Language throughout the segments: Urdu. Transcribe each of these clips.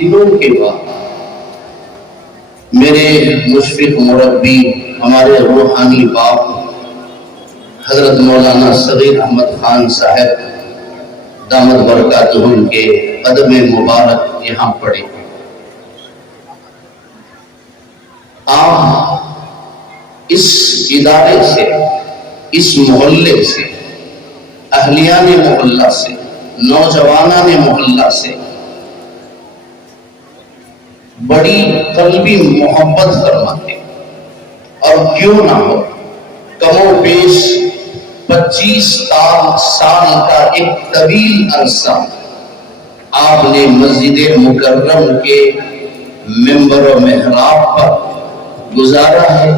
دنوں کے بعد میرے مشفق مربی ہمارے روحانی باپ حضرت مولانا صغیر احمد خان صاحب دامت برکاتہم کے قدم مبارک یہاں پڑے. آپ اس ادارے سے، اس محلے سے، اہلیان محلہ سے، نوجوانان محلہ سے بڑی قلبی محبت فرماتے، اور کیوں نہ ہو کم و بیش 25 سال کا ایک طویل عرصہ آپ نے مسجد مکرم کے ممبر و محراب پر گزارا ہے،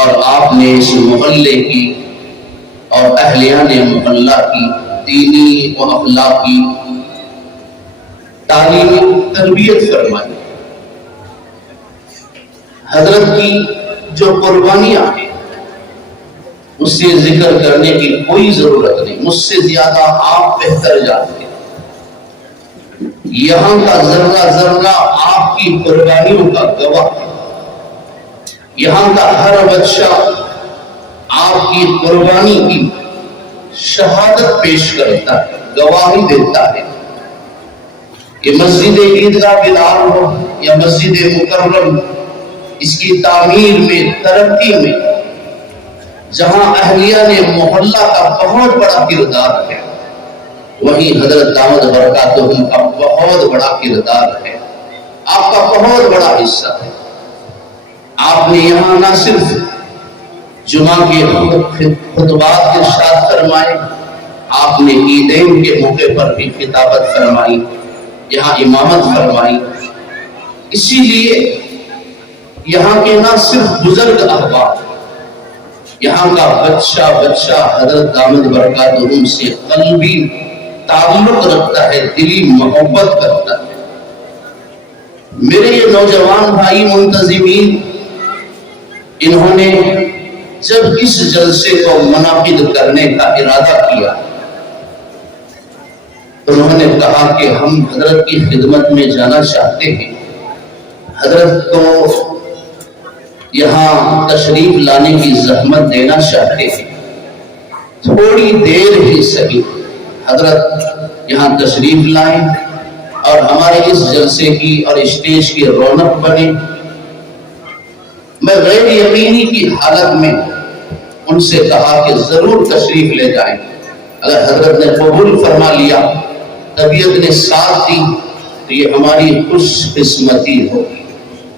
اور آپ نے اس محلے کی اور اہلیان محلہ کی دینی و اخلاقی تعلیمی تربیت فرمائی. حضرت کی جو قربانیاں ہیں اس سے ذکر کرنے کی کوئی ضرورت نہیں، مجھ سے زیادہ آپ بہتر جانتے ہیں. یہاں کا ذرہ ذرہ آپ کی قربانیوں کا گواہ ہے. یہاں کا ہر بچہ آپ کی قربانی کی شہادت پیش کرتا ہے، گواہی دیتا ہے. یہ مسجد عیدگاہ بلال ہو یا مسجد مکرم، اس کی تعمیر میں، ترقی میں جہاں اہلیان محلہ کا بہت بڑا کردار ہے، وہیں حضرت دامت برکاتہم کا بہت بڑا کردار ہے، آپ کا بہت بڑا حصہ ہے. آپ نے یہاں نہ صرف جمعہ کے خطبات ارشاد فرمائے، آپ نے عیدین کے موقع پر بھی خطابت فرمائی، یہاں امامت فرمائی. اسی لیے یہاں کے نہ صرف بزرگ احباب، یہاں کا بچہ حضرت دامت برکاتہم سے قلبی تعلق رکھتا ہے، دلی محبت کرتا ہے. میرے یہ نوجوان بھائی منتظمین، انہوں نے جب اس جلسے کو منعقد کرنے کا ارادہ کیا، انہوں نے کہا کہ ہم حضرت کی خدمت میں جانا چاہتے ہیں، حضرت کو یہاں تشریف لانے کی زحمت دینا چاہتے ہیں، تھوڑی دیر ہی صحیح حضرت یہاں تشریف لائیں اور ہمارے اس جلسے کی اور اسٹیج کی رونق بنے. میں غیر یقینی کی حالت میں ان سے کہا کہ ضرور تشریف لے جائیں. اگر حضرت نے قبول فرما لیا، طبیعت نے ساتھ دی، تو یہ ہماری خوش قسمتی ہوگی.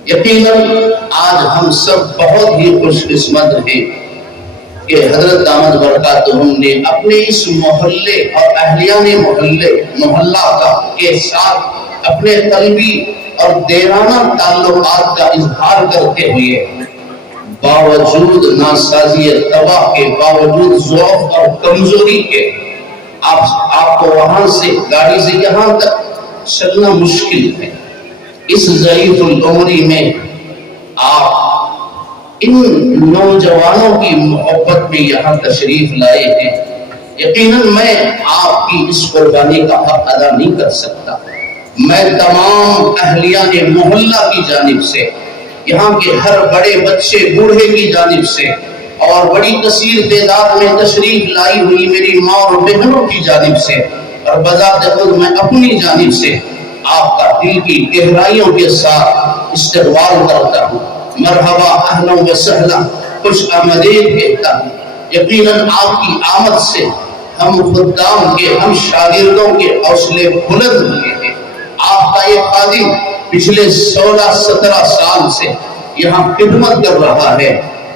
یقیناً آج ہم سب بہت ہی خوش قسمت ہیں کہ حضرت دامت برکاتہم نے اپنے اس محلے اور اہلیان محلہ کے ساتھ اپنے قلبی اور دیرانہ تعلقات کا اظہار کرتے ہوئے باوجود ناسازی تباہ کے، باوجود ضعف اور کمزوری کے، آپ کو وہاں سے گاڑی سے یہاں تک چلنا مشکل ہے. اس ضعیف العمری میں آپ ان نوجوانوں کی محبت میں یہاں تشریف لائے ہیں. یقیناً میں آپ کی اس قربانی کا حق ادا نہیں کر سکتا. میں تمام اہلیان محلہ کی جانب سے، یہاں کے ہر بڑے بچے بوڑھے کی جانب سے، اور بڑی کثیر تعداد میں تشریف لائی ہوئی میری ماں اور بہنوں کی جانب سے، اور بذات خود میں اپنی جانب سے آپ کا دل کی گہرائیوں کے ساتھ استقبال کرتا ہوں. مرحبا، اہلا و سہلا، خوش آمدید کہتا ہوں. یقیناً آپ کی آمد سے ہم خدام کے، ہم شاگردوں کے حوصلے بلند ہوئے ہیں. آپ کا یہ خادم پچھلے 16-17 سال سے یہاں خدمت کر رہا ہے،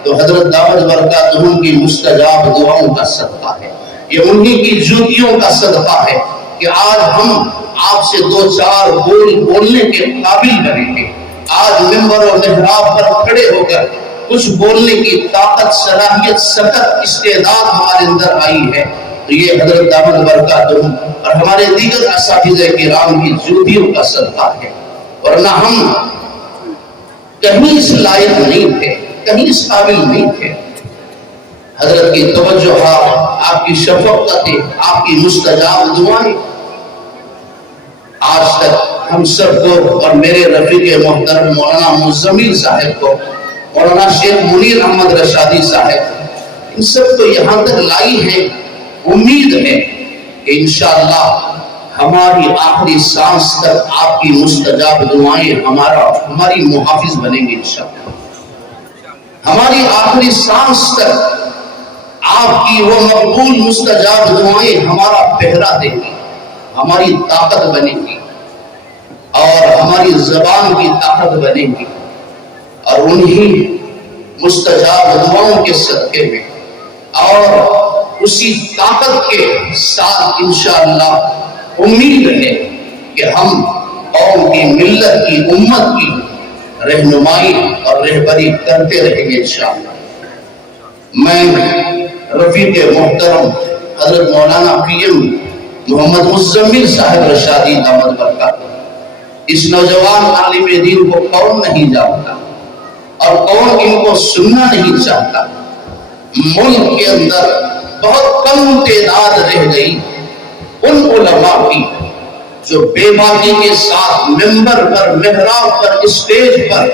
تو حضرت دامت برکاتہم کی مستجاب دعاؤں کا صدقہ ہے، یہ انہی کی جوتیوں کا صدقہ ہے کہ آج ہم آپ سے 2-4 بولنے کے قابل بنے ہیں. آج ممبر و محراب پر کھڑے ہو کر کچھ بولنے کی طاقت، صلاحیت، سکت، استعداد ہمارے اندر آئی ہے، تو یہ حضرت دامت برکاتہم اور ہمارے دیگر اساتذہ کرام کی جوتیوں کا صدقہ ہے. ورنہ ہم کہیں اس لائق نہیں تھے، کہیں اس قابل نہیں تھے. حضرت کی توجہات، آپ کی شفقتیں، آپ کی مستجاب دعائیں آج تک ہم سب کو اور میرے رفیق محترم مولانا مزمل صاحب کو، مولانا شیخ منیر احمد رشادی صاحب، ان سب کو یہاں تک لائی ہے۔ امید ہے کہ انشاءاللہ ہماری آخری سانس تک آپ کی مستجاب دعائیں ہماری محافظ بنیں گے انشاءاللہ۔ ہماری آخری سانس تک آپ کی وہ مقبول مستجاب دعائیں ہمارا پہرا دیں گی، ہماری طاقت بنے گی اور ہماری زبان کی طاقت بنے گی، اور انہی مستجاب دعاؤں کے صدقے میں اور اسی طاقت کے ساتھ انشاءاللہ امید ہے کہ ہم قوم کی، ملت کی، امت کی رہنمائی اور رہبری کرتے رہیں گے انشاءاللہ۔ میں رفیق محترم حضرت مولانا پی ایم محمد مزمل صاحب رشادی دامت برکاتہ، اس نوجوان عالم دین کو کون نہیں جانتا اور کون ان کو سننا نہیں چاہتا۔ ملک کے اندر بہت کم تعداد رہ گئی ان علماء کی جو بے باکی کے ساتھ ممبر پر، محراب پر، اسٹیج پر،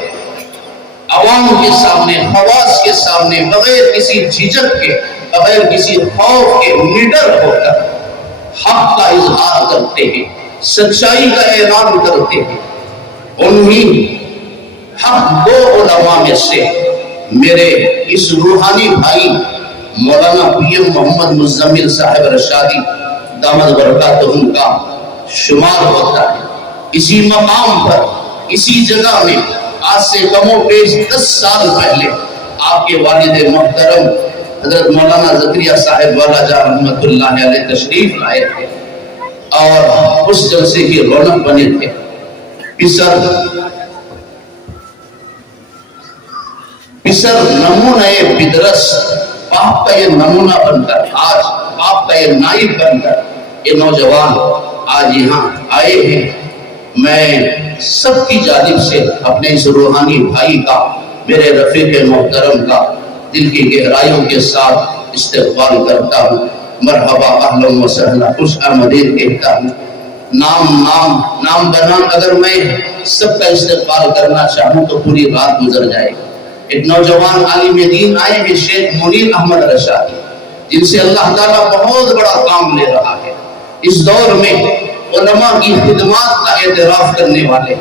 عوام کے سامنے، خواص کے سامنے، بغیر کسی جھجک کے، بغیر کسی خوف کے نڈر ہو کر حق کا اظہار کرتے ہیں، سچائی کا اعلان کرتے ہیں۔ انہی حق دو علماء میں سے میرے اس روحانی بھائی مولانا پی ایم محمد مزمل صاحب رشادی دامت برکاتہم کا شمار ہوتا ہے۔ اسی مقام پر، اسی جگہ میں آج سے کم و بیش 10 سال پہلے آپ کے والد محترم حضرت مولانا زکریا صاحب والا جان رحمت اللہ علیہ تشریف لائے تھے اور اس جلسے کی رونق بنے تھے۔ پسر نمونہ بدرس، باپ کا یہ نمونہ بن کر، آج باپ کا یہ نائب بن کر یہ نوجوان آج یہاں آئے ہیں۔ میں سب کی جانب سے اپنے اس روحانی بھائی کا، میرے رفیق محترم کا دل کی گہرائیوں کے ساتھ استقبال کرتا ہوں۔ مرحبا، اہلا و سہلا، خوش آمدید کہتا ہوں۔ نام بنا اگر میں سب کا استقبال کرنا چاہوں تو پوری رات گزر جائے گی۔ ایک نوجوان عالم دین آئے ہیں شیخ منیر احمد رشادی، جن سے اللہ تعالیٰ بہت بڑا کام لے رہا ہے۔ اس دور میں علماء کی خدمات کا اعتراف کرنے والے،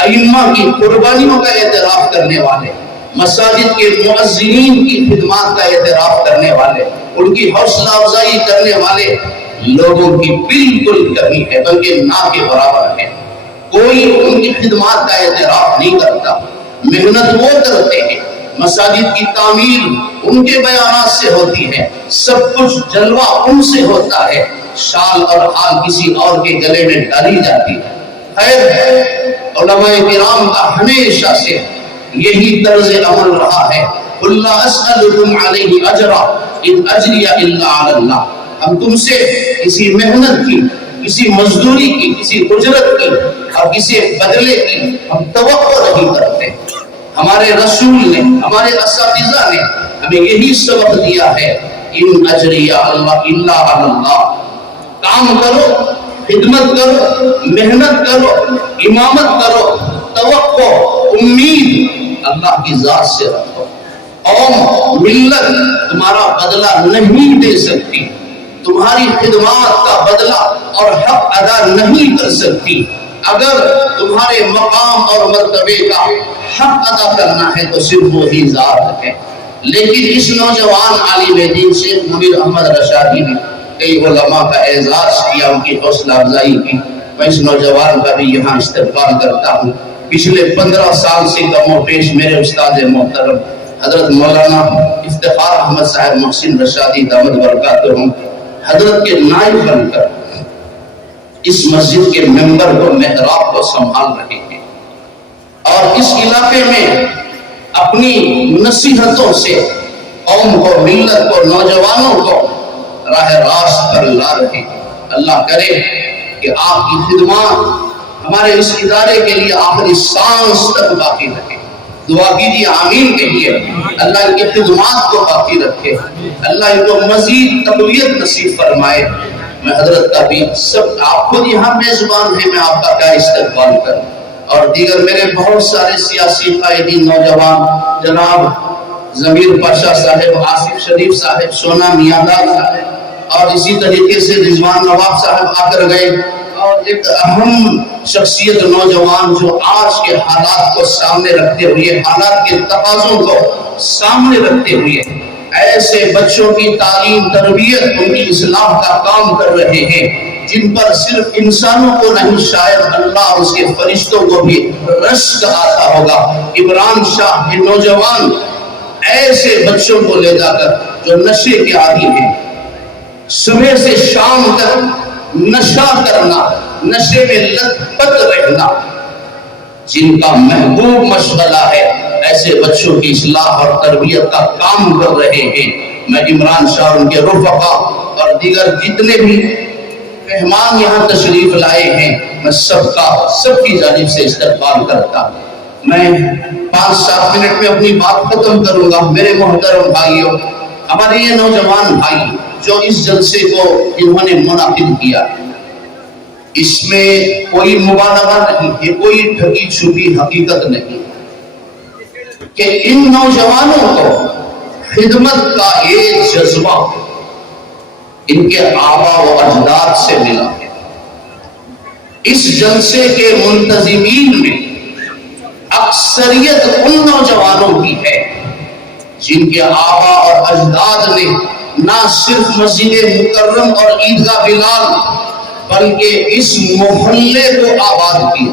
ائمہ کی قربانیوں کا اعتراف کرنے والے، مساجد کے مؤذنین کی خدمات کا اعتراف کرنے والے، ان کی حوصلہ افزائی کرنے والے لوگوں کی بالکل کمی ہے، بلکہ نہ کے برابر ہے۔ کوئی ان کی خدمات کا اعتراف نہیں کرتا۔ محنت وہ کرتے ہیں، مساجد کی تعمیر ان کے بیانات سے ہوتی ہے، سب کچھ جلوہ ان سے ہوتا ہے، شال اور حال کسی اور کے گلے میں ڈالی جاتی ہے۔ خیر، علماء کرام کا ہمیشہ سے یہی طرز عمل رہا ہے۔ قُلْ لَا أَسْأَلُكُمْ عَلَيْهِ أَجْرًا إِنْ أَجْرِيَ إِلَّا عَلَى اللَّهِ۔ ہم تم سے کسی محنت کی، کسی مزدوری کی، کسی اجرت کی اور کسی بدلے کی ہم توقع نہیں کرتے۔ ہمارے رسول نے، ہمارے اساتذہ نے ہمیں یہی سبق دیا ہے، ان اجریہ اللہ الا علی اللہ۔ کام کرو، خدمت کرو، محنت کرو، امامت کرو، توقع، امید اللہ کی ذات سے رکھو۔ قوم، ملت تمہارا بدلہ نہیں دے سکتی، تمہاری خدمات کا بدلہ اور حق ادا نہیں کر سکتی۔ اگر تمہارے مقام اور مرتبے کا حق ادا کرنا ہے تو صرف وہی ذات ہے۔ لیکن اس نوجوان عالم دین شیخ منیر احمد رشادی نے کئی علماء کا اعزاز کیا، ان کی حوصلہ افزائی کی۔ میں اس نوجوان کا بھی یہاں استقبال کرتا ہوں۔ پچھلے 15 سال سے کم و بیش میرے استاد محترم حضرت مولانا افتخار احمد صاحب محسن رشادی دامت برکاتہم حضرت کے نائب بن کر اس مسجد کے ممبر کو، محراب کو سنبھال رہے ہیں، اور اس علاقے میں اپنی نصیحتوں سے قوم کو، ملت کو، نوجوانوں کو راہ راست پر لا رہے ہیں۔ اللہ کرے کہ آپ کی خدمات ہمارے اس ادارے کے لیے آخری سانس تک باقی رہے۔ دعا کیجیے آمین کہیے۔ اللہ ان کی خدمات کو باقی رکھے، اللہ ان کو مزید تقویت نصیب فرمائے۔ میں حضرت کا بھی سب آپ خود یہاں میزبان ہیں، میں آپ کا کیا استقبال کروں، اور دیگر میرے بہت سارے سیاسی قائدین نوجوان، جناب ضمیر پاشا صاحب، آصف شریف صاحب، سونا میاندار صاحب، اور اسی طریقے سے رضوان نواب صاحب آ کر گئے، اور ایک اہم شخصیت نوجوان جو آج کے حالات کو سامنے رکھتے ہوئے، حالات کے تقاضوں کو سامنے رکھتے ہوئے ایسے بچوں کی تعلیم تربیت، ان کی اصلاح کا کام کر رہے ہیں جن پر صرف انسانوں کو نہیں شاید اللہ اور اس کے فرشتوں کو بھی رشک آتا ہوگا۔ عمران شاہ کے نوجوان ایسے بچوں کو لے جا کر جو نشے کے عادی ہیں، صبح سے شام تک نشہ کرنا، نشے میں لت پت رہنا، جن کا محبوب مشغلہ ہے، ایسے بچوں کی اصلاح اور تربیت کا کام کر رہے ہیں۔ میں عمران شاہ، ان کے رفقا اور دیگر جتنے بھی مہمان یہاں تشریف لائے ہیں، میں سب کی جانب سے استقبال کرتا ہوں۔ میں 5-7 منٹ میں اپنی بات ختم کروں گا۔ میرے محترم بھائیوں، ہمارے یہ نوجوان بھائی جو اس جلسے کو انہوں نے منعقد کیا، اس میں کوئی مبالغہ نہیں، یہ کوئی ڈھکی چھپی حقیقت نہیں کہ ان نوجوانوں کو خدمت کا ایک جذبہ ان کے آبا و اجداد سے ملا ہے۔ اس جلسے کے منتظمین میں اکثریت ان نوجوانوں کی ہے جن کے آبا اور اجداد نے نہ صرف مسجد مکرم اور عیدگاہ بلال بلکہ اس محلے کو آباد کیا۔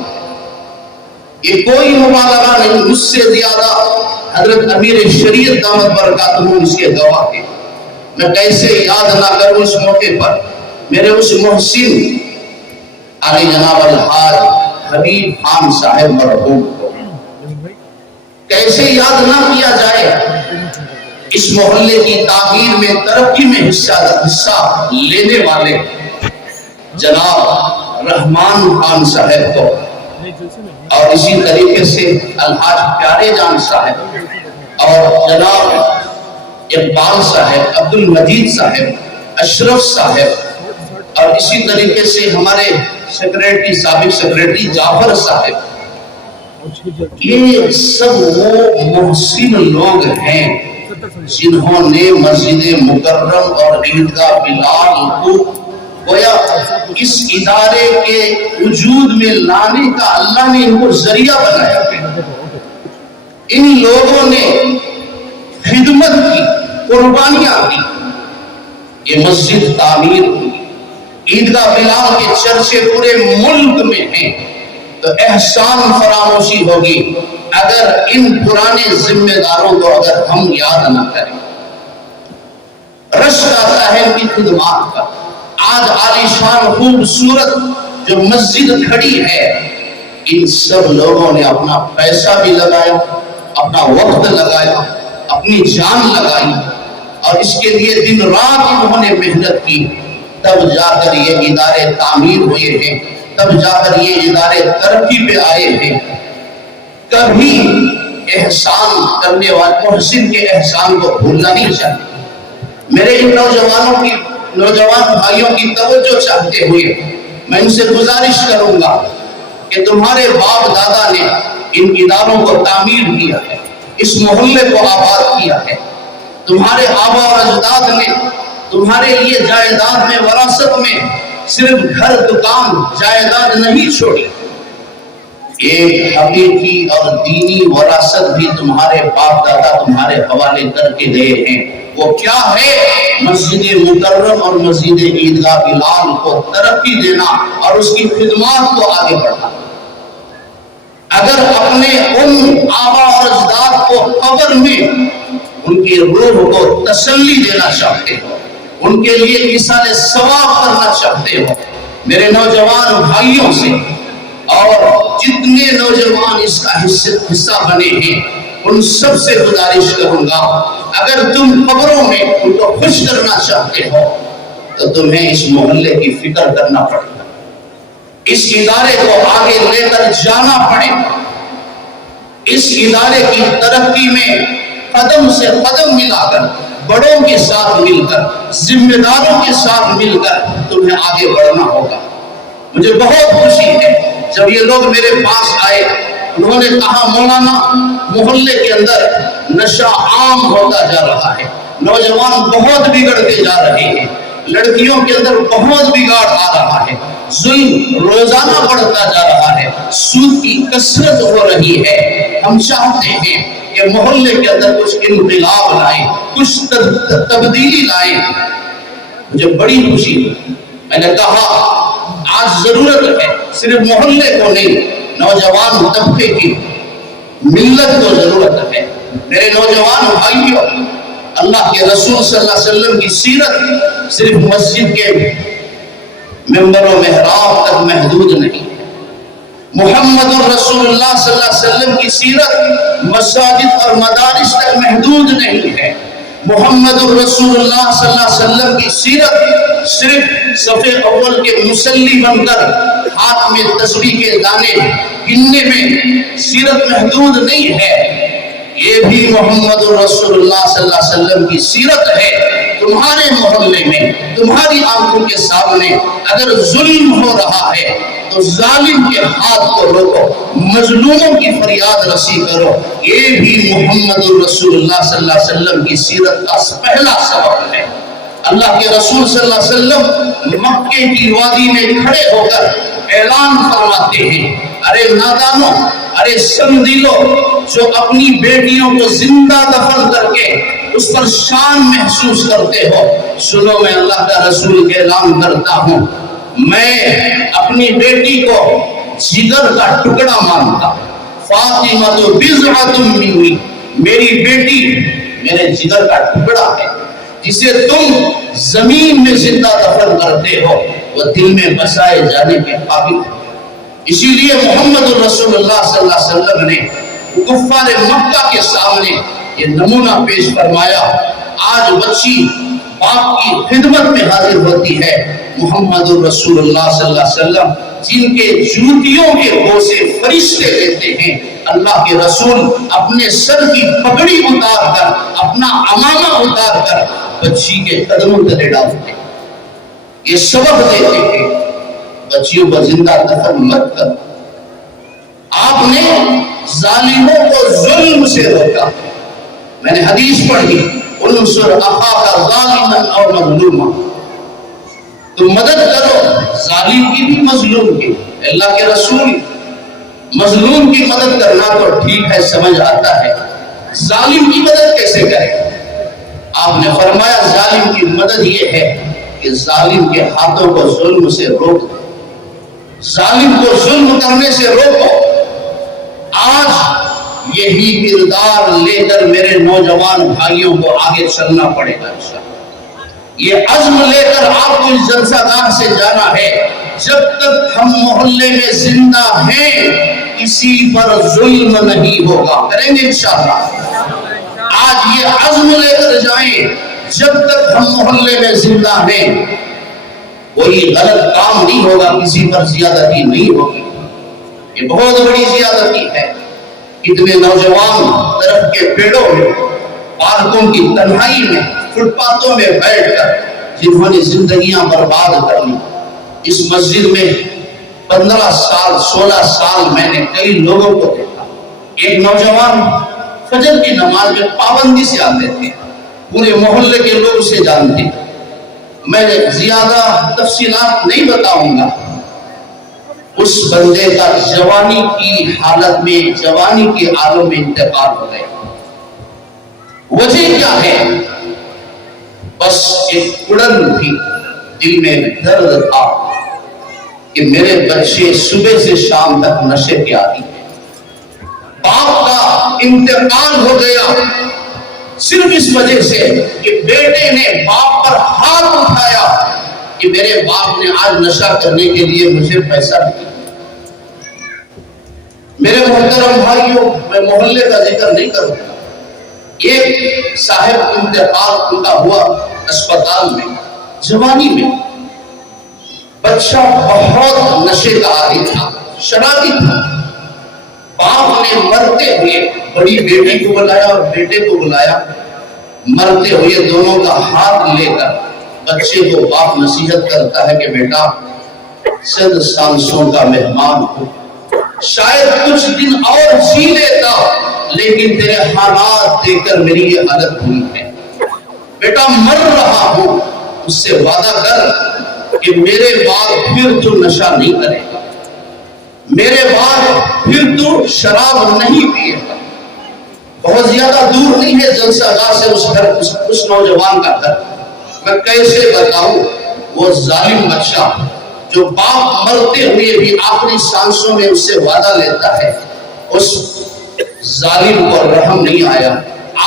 یہ کوئی مبالغہ نہیں، مجھ سے زیادہ حضرت امیر شریعت دامت برکاتہ اس کے گواہ ہیں۔ میں کیسے یاد نہ کروں اس موقع پر میرے اس محسن علی جناب الحاج حبیب خان صاحب مرحوم کو، کیسے یاد نہ کیا جائے اس محلے کی تعمیر میں، ترقی میں حصہ لینے والے جناب رحمان خان صاحب کو، اور اسی طریقے سے الحاج پیارے جان صاحب اور جناب اقبال صاحب، عبد المجید صاحب، اشرف صاحب، اور اسی طریقے سے ہمارے سیکریٹری، سابق سیکریٹری جعفر صاحب، یہ سب وہ محسن لوگ ہیں جنہوں نے مسجد مکرم اور عیدگاہ بلال کو گویا اس ادارے کے وجود میں لانے کا اللہ نے ان کو ذریعہ بنایا ہے۔ ان لوگوں نے خدمت کی، قربانیاں کی، یہ مسجد تعمیر ہوئی، عیدگاہ بلال کے چرچے پورے ملک میں ہیں، تو احسان فراموشی ہوگی اگر ان پرانے ذمہ داروں کو اگر ہم یاد نہ کریں۔ رشک آتا ہے ان کی خدمات کا۔ آج عالی شان خوبصورت جو مسجد کھڑی ہے، ان سب لوگوں نے اپنا پیسہ بھی لگایا، اپنا وقت لگایا، اپنی جان لگائی، اور اس کے لیے دن رات انہوں نے محنت کی، تب جا کر یہ ادارے تعمیر ہوئے ہیں، تب جا کر یہ ادارے ترقی پہ آئے ہیں۔ کبھی احسان کرنے والے محسن کے احسان کو بھولنا نہیں چاہیے۔ میرے ان نوجوان بھائیوں کی توجہ چاہتے ہوئے میں ان سے گزارش کروں گا کہ تمہارے باپ دادا نے ان اداروں کو تعمیر کیا ہے، اس محلے کو آباد کیا ہے، تمہارے آبا اور اجداد نے تمہارے لیے جائیداد میں، وراثت میں صرف گھر دکان جائیداد نہیں چھوڑی، ایک حقیقی اور دینی وراثت بھی تمہارے باپ دادا تمہارے حوالے کر کے گئے ہیں۔ وہ کیا ہے؟ مسجد مکرم اور مسجد عیدگاہ بلال کو ترقی دینا اور اس کی خدمات کو آگے بڑھانا۔ اگر اپنے ان آبا اور اجداد کو قبر میں ان کی روح کو تسلی دینا چاہتے ہو، ان کے لیے ایصال ثواب کرنا چاہتے ہو، میرے نوجوان بھائیوں سے اور جتنے نوجوان اس کا حصہ بنے ہیں، ان سب سے گزارش کروں گا، اگر تم قبروں میں ان کو خوش کرنا چاہتے ہو تو تمہیں اس محلے کی فکر کرنا پڑے گا، اس ادارے کو آگے لے کر جانا پڑے گا، اس ادارے کی ترقی میں قدم سے قدم ملا کر بڑوں کے ساتھ مل کر، ذمہ داروں کے ساتھ مل کر تمہیں آگے بڑھنا ہوگا۔ مجھے بہت خوشی ہے جب یہ لوگ میرے پاس آئے، انہوں نے کہا مولانا محلے کے اندر نشہ عام ہوتا جا رہا ہے، نوجوان بہت بگڑتے جا رہے ہیں، لڑکیوں کے اندر بہت بگاڑ آ رہا ہے، ظلم روزانہ بڑھتا جا رہا ہے، سود کی کثرت ہو رہی ہے، ہم چاہتے ہیں کہ محلے کے اندر کچھ انقلاب لائیں، کچھ تبدیلی لائیں۔ مجھے بڑی خوشی ہوئی، میں نے کہا آج ضرورت ہے صرف محلے کو نہیں، نوجوان طبقے کی، ملت کو ضرورت ہے۔ میرے نوجوان بھائیوں، اللہ کے رسول صلی اللہ علیہ وسلم کی سیرت صرف مسجد کے ممبر و محراب تک محدود نہیں، محمد رسول اللہ صلی اللہ علیہ وسلم کی سیرت مساجد اور مدارس تک محدود نہیں ہے، محمد رسول اللہ صلی اللہ علیہ وسلم کی سیرت صرف صف اول کے مصلی بن کر ہاتھ میں تسبیح کے دانے گننے میں سیرت محدود نہیں ہے، یہ بھی محمد رسول اللہ صلی اللہ علیہ وسلم کی سیرت ہے۔ تمہارے محلے میں، تمہاری آنکھوں کے سامنے اگر ظلم ہو رہا ہے تو ظالم کے ہاتھ کو روکو، مظلوموں کی فریاد رسی کرو، یہ بھی محمد رسول اللہ صلی اللہ علیہ وسلم کی سیرت کا پہلا سبب ہے۔ اللہ کے رسول صلی اللہ علیہ وسلم مکے کی وادی میں کھڑے ہو کر اعلان فرماتے ہیں، ارے نادانوں، ارے سمدیلو، جو اپنی بیٹیوں کو زندہ دفن کر کے اس پر شان محسوس کرتے ہو، سنو میں اللہ کا رسول اعلان کرتا ہوں، میں اپنی بیٹی کو جگر کا ٹکڑا مانتا، فاطمہ تو بضعۃ منی، میری بیٹی میرے جگر کا ٹکڑا ہے، جسے تم زمین میں زندہ دفن کرتے ہو وہ دل میں بسائے جانے کے قابل ہے۔ اسی لیے محمد رسول اللہ صلی اللہ علیہ وسلم نے کفار مکہ کے سامنے یہ نمونہ پیش فرمایا۔ آج بچی باپ کی خدمت میں حاضر ہوتی ہے، محمد رسول اللہ صلی اللہ علیہ وسلم جن کے جوتیوں کے بوسے فرشتے دیتے ہیں، اللہ کے رسول اپنے سر کی پگڑی اتار کر، اپنا عمامہ اتار کر بچی کے قدموں تلے ڈالتے ہیں، یہ سبق دیتے ہیں بچیوں کو زندہ دفن مت کر۔ آپ نے ظالموں کو ظلم سے روکا، میں نے حدیث پڑھی، انصر اخاک ظالما او مظلوما، تم مدد کرو ظالم کی بھی مظلوم کی۔ اللہ کے رسول مظلوم کی مدد کرنا تو ٹھیک ہے، سمجھ آتا ہے، ظالم کی مدد کیسے کرے؟ آپ نے فرمایا ظالم کی مدد یہ ہے کہ ظالم کے ہاتھوں کو ظلم سے روک دو، ظالم کو ظلم کرنے سے روکو۔ آج یہی کردار لے کر میرے نوجوان بھائیوں کو آگے چلنا پڑے گا انشاءاللہ۔ یہ عزم لے کر آپ کو اس جلسہ گاہ سے جانا ہے، جب تک ہم محلے میں زندہ ہیں کسی پر ظلم نہیں ہوگا، کریں گے انشاءاللہ۔ آج یہ عزم لے کر جائیں، جب تک ہم محلے میں زندہ ہیں کوئی غلط کام نہیں ہوگا، کسی پر زیادتی نہیں ہوگی۔ یہ بہت بڑی زیادتی ہے، اتنے نوجوان درخت کے پیڑوں میں، پارکوں کی تنہائی میں، فٹ پاتھوں میں بیٹھ کر جنہوں نے زندگیاں برباد کر لی۔ اس مسجد میں 15 سال 16 سال میں نے کئی لوگوں کو دیکھا، ایک نوجوان فجر کی نماز میں پابندی سے آتے تھے، پورے محلے کے لوگ اسے جانتے، میں زیادہ تفصیلات نہیں بتاؤں گا۔ اس بندے کا جوانی کی حالت میں، جوانی کے عالم میں انتقال ہو گیا۔ وجہ کیا ہے؟ بس ایک اڑن تھی، دل میں درد تھا کہ میرے بچے صبح سے شام تک نشے کے عادی ہیں۔ باپ کا انتقال ہو گیا صرف اس وجہ سے کہ بیٹے نے باپ پر ہاتھ اٹھایا کہ میرے باپ نے آج نشہ کرنے کے لیے مجھے پیسہ دیا۔ میرے محترم بھائیوں، میں محلے کا ذکر نہیں کروں گا، ایک صاحب انتقال ان کا ہوا اسپتال میں، جوانی میں، بچہ بہت نشے کا عادی تھا، شرابی تھا۔ باپ نے مرتے ہوئے بڑی بیٹی کو بلایا اور بیٹے کو بلایا، مرتے ہوئے دونوں کا ہاتھ لے کر بچے کو باپ نصیحت کرتا ہے کہ بیٹا صد سانسوں کا مہمان ہو، شاید کچھ دن اور جی لیتا لیکن تیرے حالات دیکھ کر میری یہ حالت ہوئی ہے، بیٹا مر رہا ہوں، اس سے وعدہ کر کہ میرے بعد پھر تو نشہ نہیں کرے گا، میرے بعد پھر تو شراب نہیں پیے گا۔ بہت زیادہ دور نہیں ہے جلسہ گاہ سے اس نوجوان کا گھر، میں کیسے بتاؤں وہ ظالم بچہ جو باپ مرتے ہوئے بھی آخری سانسوں میں اس سے وعدہ لیتا ہے، اس ظالم کو رحم نہیں آیا۔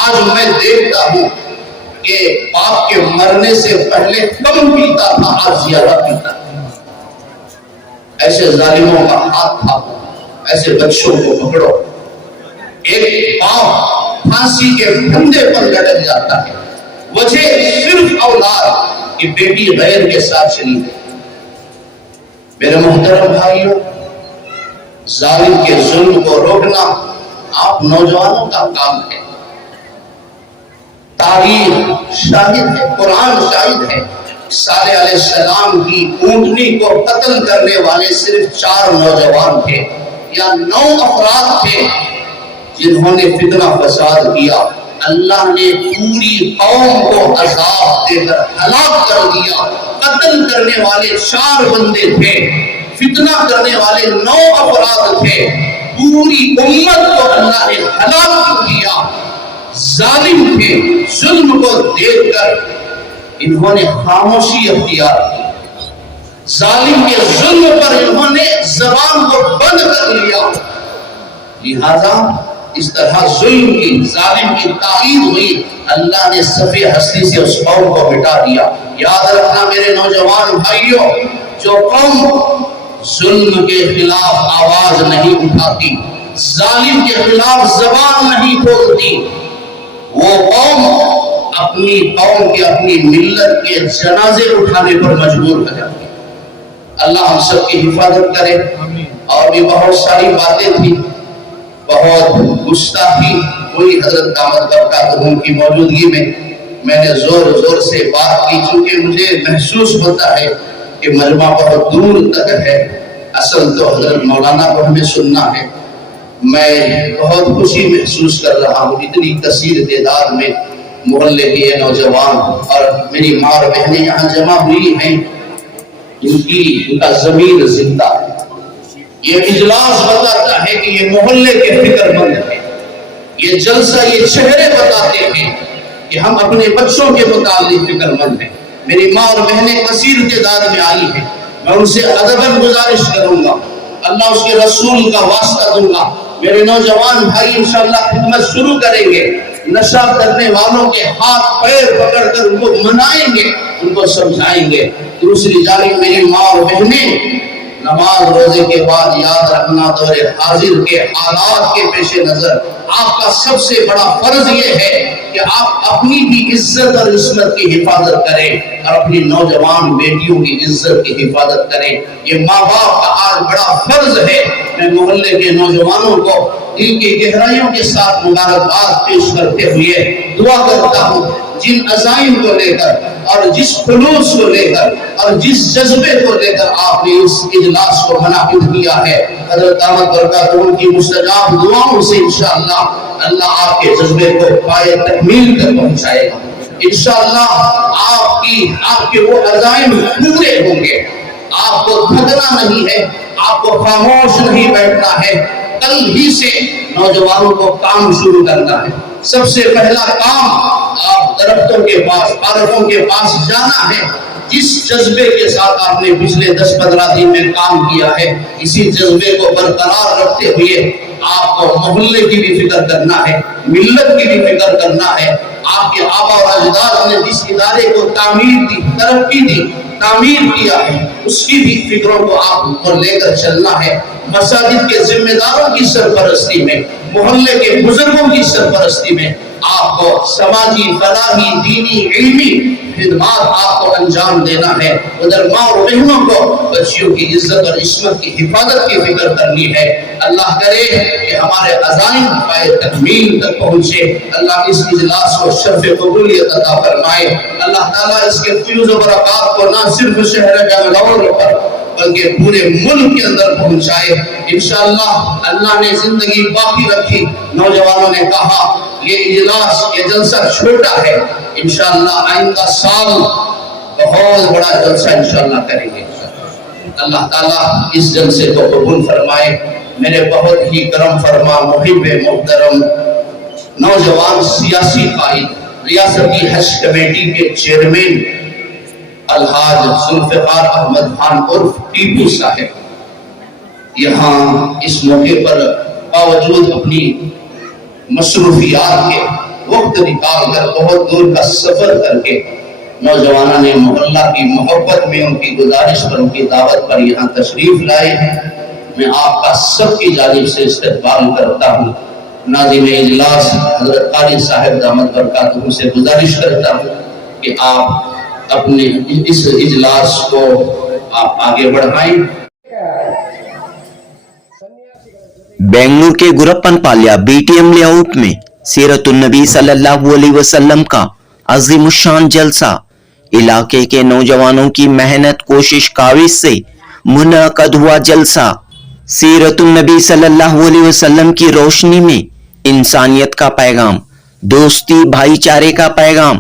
آج میں دیکھتا ہوں کہ باپ کے مرنے سے پہلے کم پیتا تھا، آج زیادہ پیتا تھا۔ ایسے ظالموں کا ہاتھ تھاپو، ایسے بچوں کو پکڑو۔ ایک باپ پھانسی کے پھندے پر لٹک جاتا ہے، وجہ صرف اولاد کی بیٹی غیر کے ساتھ چلی گئی۔ میرے محترم بھائیوں، ظالم کے ظلم کو روکنا آپ نوجوانوں کا کام ہے۔ تاریخ شاہد ہے، قرآن شاہد ہے، صالح علیہ السلام کی اونٹنی کو قتل کرنے والے صرف 4 نوجوان تھے یا 9 افراد تھے جنہوں نے فتنہ فساد کیا۔ اللہ نے پوری قوم کو عذاب دے کر ہلاک کر دیا۔ قتل کرنے والے 4 بندے تھے، فتنہ کرنے والے 9 افراد تھے، پوری امت کو اللہ نے ہلاک کر دیا۔ ظالم تھے، ظلم کو دیکھ کر انہوں نے خاموشی اختیار کی، ظالم کے ظلم پر انہوں نے زبان کو بند کر لیا، لہذا اس طرح ظلم کی، ظالم کی تائید ہوئی، اللہ نے صفحہ ہستی سے اس قوم کو مٹا دیا۔ یاد رکھنا میرے نوجوان بھائیوں، جو قوم ظلم کے خلاف آواز نہیں اٹھاتی، ظالم کے خلاف زبان نہیں کھولتی، وہ قوم اپنی قوم کے، اپنی ملت کے جنازے اٹھانے پر مجبور ہو جاتی ہے۔ اللہ ہم سب کی حفاظت کرے۔ اور بھی بہت ساری باتیں تھی، بہت گستاخی ہوئی حضرت دامت برکاتہم کی موجودگی میں نے زور زور سے بات کی، چونکہ مجھے محسوس ہوتا ہے کہ مجمع بہت دور تک ہے، اصل تو حضرت مولانا کو ہمیں سننا ہے۔ میں بہت خوشی محسوس کر رہا ہوں، اتنی کثیر تعداد میں محلے کے یہ نوجوان اور میری ماں اور بہنیں یہاں جمع ہوئی ہیں، ان کا ضمیر زندہ ہے۔ یہ اجلاس بتاتا ہے کہ یہ محلے کے فکر مند ہیں، یہ جلسہ، یہ چہرے بتاتے ہیں کہ ہم اپنے بچوں کے متعلق فکر مند ہیں۔ میری ماں اور بہنیں کثیر تعداد میں آئی ہیں، میں ان سے ادباً گزارش کروں گا، اللہ اس کے رسول کا واسطہ دوں گا، میرے نوجوان بھائی انشاءاللہ خدمت شروع کریں گے، نشہ کرنے والوں کے ہاتھ پیر پکڑ کر ان کو منائیں گے، ان کو سمجھائیں گے۔ دوسری جانب میری ماں اور بہنیں، نماز روزے کے بعد یاد رکھنا دور حاضر کے حالات کے پیش نظر آپ کا سب سے بڑا فرض یہ ہے کہ آپ اپنی بھی عزت اور عصمت کی حفاظت کریں اور اپنی نوجوان بیٹیوں کی عزت کی حفاظت کریں۔ یہ ماں باپ کا آج بڑا فرض ہے۔ میں محلے کے نوجوانوں کو دل کی گہرائیوں کے ساتھ مبارکباد پیش کرتے ہوئے دعا کرتا ہوں، جن عزائم کو لے کر اور جس خلوص کو لے کر اور جس جذبے کو لے کر آپ نے اس اجلاس کو منعقد کیا ہے، حضرت دامت برکاتہم کی مستجاب دعاؤں سے انشاءاللہ اللہ آپ کے جذبے کو پائے تکمیل تک پہنچائے گا۔ انشاءاللہ آپ کے وہ عزائم پورے ہوں گے۔ آپ کو تھکنا نہیں ہے، آپ کو خاموش نہیں بیٹھنا ہے، کل ہی سے نوجوانوں کو کام شروع کرنا ہے۔ سب سے پہلا کام آپ درختوں کے پاس، پارکوں کے پاس جانا ہے۔ جس جذبے کے ساتھ آپ نے پچھلے 10-15 دن میں کام کیا ہے، اسی جذبے کو برقرار رکھتے ہوئے آپ کو محلے کی بھی فکر کرنا ہے، ملت کی بھی فکر کرنا ہے۔ آپ کے آبا اور اجداد نے جس ادارے کو تعمیر دی، ترقی دی، تعمیر کیا ہے، اس کی بھی فکروں کو آپ کو لے کر چلنا ہے۔ مساجد کے ذمہ داروں کی سرپرستی میں، محلے کے بزرگوں کی سرپرستی میں آپ کو سماجی، فلاحی، دینی، علمی خدمات آپ کو انجام دینا ہے۔ ادھر ماں اور بہنوں کو بچیوں کی عزت اور عصمت کی حفاظت کی فکر کرنی ہے۔ اللہ کرے کہ ہمارے عزائم پائے تکمیل تک پہنچے۔ اللہ اس اجلاس کو شرف قبولیت عطا فرمائے۔ اللہ تعالیٰ اس کے فیوز و برکات کو نہ صرف شہر بنگلور پر بلکہ پورے ملک کے اندر پہنچائے۔ انشاءاللہ اللہ نے زندگی باقی رکھی، نوجوانوں نے کہا یہ اجلاس، یہ جلسہ چھوٹا ہے، انشاءاللہ آئندہ سال بہت بڑا جلسہ انشاءاللہ کریں گے۔ اللہ تعالیٰ اس جلسے کو قبول فرمائے۔ میرے بہت ہی کرم فرما محب محترم نوجوان سیاسی قائد، ریاستی حج کمیٹی کے چیئرمین الحاج ذوالفقار احمد خان عرف ٹیپو صاحب یہاں اس موقع پر باوجود اپنی مصروفیات کے وقت نکال کر بہت دور کا سفر کر کے نوجوانوں نے محلہ کی محبت میں ان کی گزارش پر، ان کی دعوت پر یہاں تشریف لائے ہیں۔ میں آپ کا سب کی جانب سے استقبال کرتا ہوں۔ ناظم اجلاس حضرت قاری صاحب دامت برکاتہ سے گزارش کرتا ہوں کہ آپ اپنے اس اجلاس کو آپ آگے بڑھائیں۔ بنگلور کے Gurappana Palya B T M layout میں سیرت النبی صلی اللہ علیہ وسلم کا عظیم الشان جلسہ علاقے کے نوجوانوں کی محنت کوشش کاوش سے منعقد ہوا۔ جلسہ سیرت النبی صلی اللہ علیہ وسلم کی روشنی میں انسانیت کا پیغام، دوستی بھائی چارے کا پیغام۔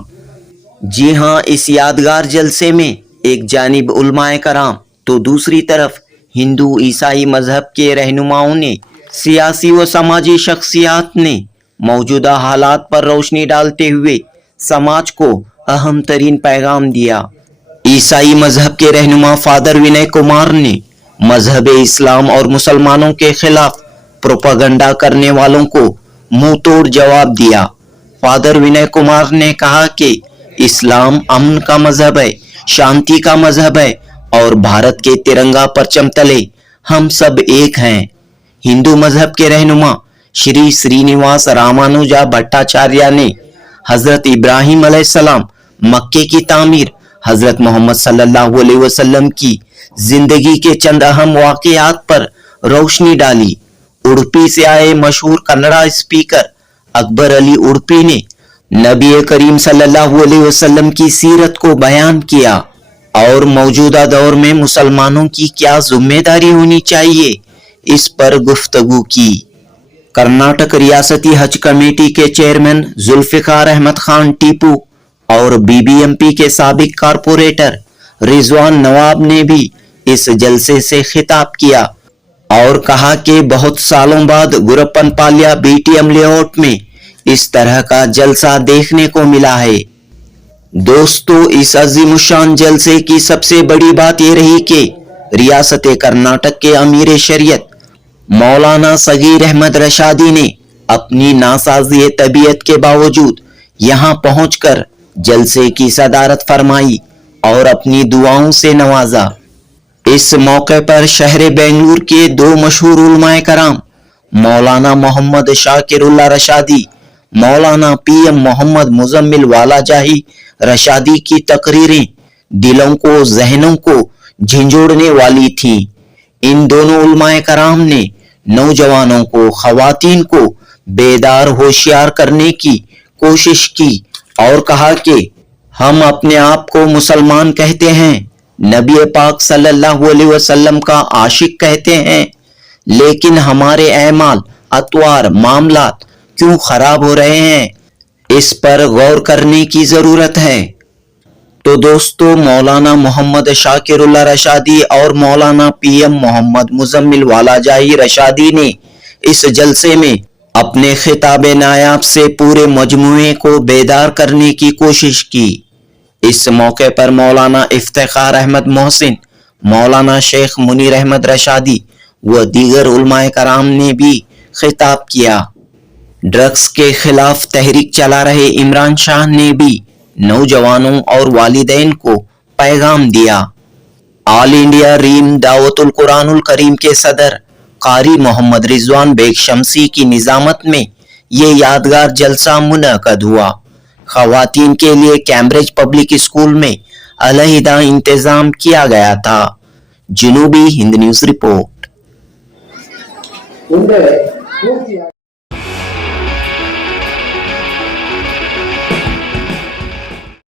جی ہاں، اس یادگار جلسے میں ایک جانب علماء کرام تو دوسری طرف ہندو عیسائی مذہب کے رہنماؤں نے، سیاسی و سماجی شخصیات نے موجودہ حالات پر روشنی ڈالتے ہوئے سماج کو اہم ترین پیغام دیا۔ عیسائی مذہب کے رہنما فادر ونے کمار نے مذہب اسلام اور مسلمانوں کے خلاف پروپیگنڈا کرنے والوں کو منہ توڑ جواب دیا۔ فادر ونے کمار نے کہا کہ اسلام امن کا مذہب ہے، شانتی کا مذہب ہے اور بھارت کے ترنگا پرچم تلے ہم سب ایک ہیں۔ ہندو مذہب کے رہنما شری سرینواس رامانوجا بھٹاچاریہ نے حضرت ابراہیم علیہ السلام، مکے کی تعمیر، حضرت محمد صلی اللہ علیہ وسلم کی زندگی کے چند اہم واقعات پر روشنی ڈالی۔ اڑپی سے آئے مشہور کنڑا اسپیکر اکبر علی اڑپی نے نبی کریم صلی اللہ علیہ وسلم کی سیرت کو بیان کیا اور موجودہ دور میں مسلمانوں کی کیا ذمہ داری ہونی چاہیے، اس پر گفتگو کی۔ کرناٹک ریاستی حج کمیٹی کے چیئرمین ذوالفقار احمد خان ٹیپو اور بی بی ایم پی کے سابق کارپوریٹر رضوان نواب نے بھی اس جلسے سے خطاب کیا اور کہا کہ بہت سالوں بعد Gurappana Palya B T M layout میں اس طرح کا جلسہ دیکھنے کو ملا ہے۔ دوستو، اس عظیم الشان جلسے کی سب سے بڑی بات یہ رہی کہ ریاست کرناٹک کے امیر شریعت مولانا صغیر احمد رشادی نے اپنی ناسازی طبیعت کے باوجود یہاں پہنچ کر جلسے کی صدارت فرمائی اور اپنی دعاؤں سے نوازا۔ اس موقع پر شہر بنگلور کے دو مشہور علماء کرام مولانا محمد شاکر اللہ رشادی، مولانا پی ایم محمد مزمل والا جاہی رشادی کی تقریریں دلوں کو، ذہنوں کو جھنجھوڑنے والی تھیں۔ ان دونوں علماء کرام نے نوجوانوں کو، خواتین کو بیدار ہوشیار کرنے کی کوشش کی اور کہا کہ ہم اپنے آپ کو مسلمان کہتے ہیں، نبی پاک صلی اللہ علیہ وسلم کا عاشق کہتے ہیں، لیکن ہمارے اعمال، اطوار، معاملات کیوں خراب ہو رہے ہیں، اس پر غور کرنے کی ضرورت ہے۔ تو دوستو، مولانا محمد شاکر اللہ رشادی اور مولانا پی ایم محمد مزمل والا جاہی رشادی نے اس جلسے میں اپنے خطاب نایاب سے پورے مجموعے کو بیدار کرنے کی کوشش کی۔ اس موقع پر مولانا افتخار احمد محسن، مولانا شیخ منیر احمد رشادی و دیگر علماء کرام نے بھی خطاب کیا۔ ڈرگس کے خلاف تحریک چلا رہے عمران شاہ نے بھی نوجوانوں اور والدین کو پیغام دیا۔ آل انڈیا ریم دعوت القرآن الکریم کے صدر قاری محمد رضوان بیگ شمسی کی نظامت میں یہ یادگار جلسہ منعقد ہوا۔ خواتین کے لیے کیمبرج پبلک اسکول میں علیحدہ انتظام کیا گیا تھا۔ جنوبی ہند نیوز رپورٹ۔